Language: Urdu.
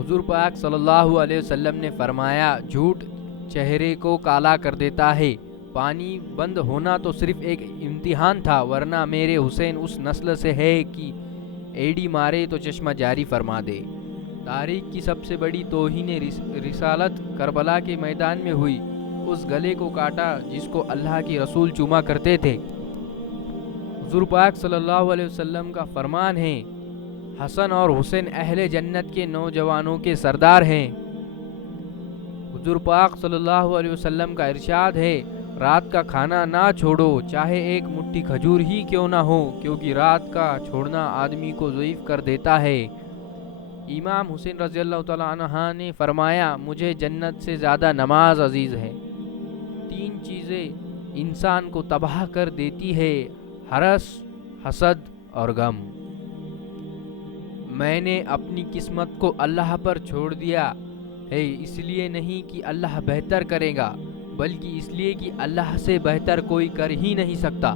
حضور پاک صلی اللہ علیہ وسلم نے فرمایا، جھوٹ چہرے کو کالا کر دیتا ہے۔ پانی بند ہونا تو صرف ایک امتحان تھا، ورنہ میرے حسین اس نسل سے ہے کہ ایڑی مارے تو چشمہ جاری فرما دے۔ تاریخ کی سب سے بڑی توہین رسالت کربلا کے میدان میں ہوئی۔ اس گلے کو کاٹا جس کو اللہ کے رسول چوما کرتے تھے۔ حضور پاک صلی اللہ علیہ وسلم کا فرمان ہے، حسن اور حسین اہل جنت کے نوجوانوں کے سردار ہیں۔ حضور پاک صلی اللہ علیہ وسلم کا ارشاد ہے، رات کا کھانا نہ چھوڑو، چاہے ایک مٹھی کھجور ہی کیوں نہ ہو، کیونکہ رات کا چھوڑنا آدمی کو ضعیف کر دیتا ہے۔ امام حسین رضی اللہ تعالیٰ عنہ نے فرمایا، مجھے جنت سے زیادہ نماز عزیز ہے۔ تین چیزیں انسان کو تباہ کر دیتی ہے، ہرس، حسد اور غم۔ میں نے اپنی قسمت کو اللہ پر چھوڑ دیا ہے، اس لیے نہیں کہ اللہ بہتر کرے گا، بلکہ اس لیے کہ اللہ سے بہتر کوئی کر ہی نہیں سکتا۔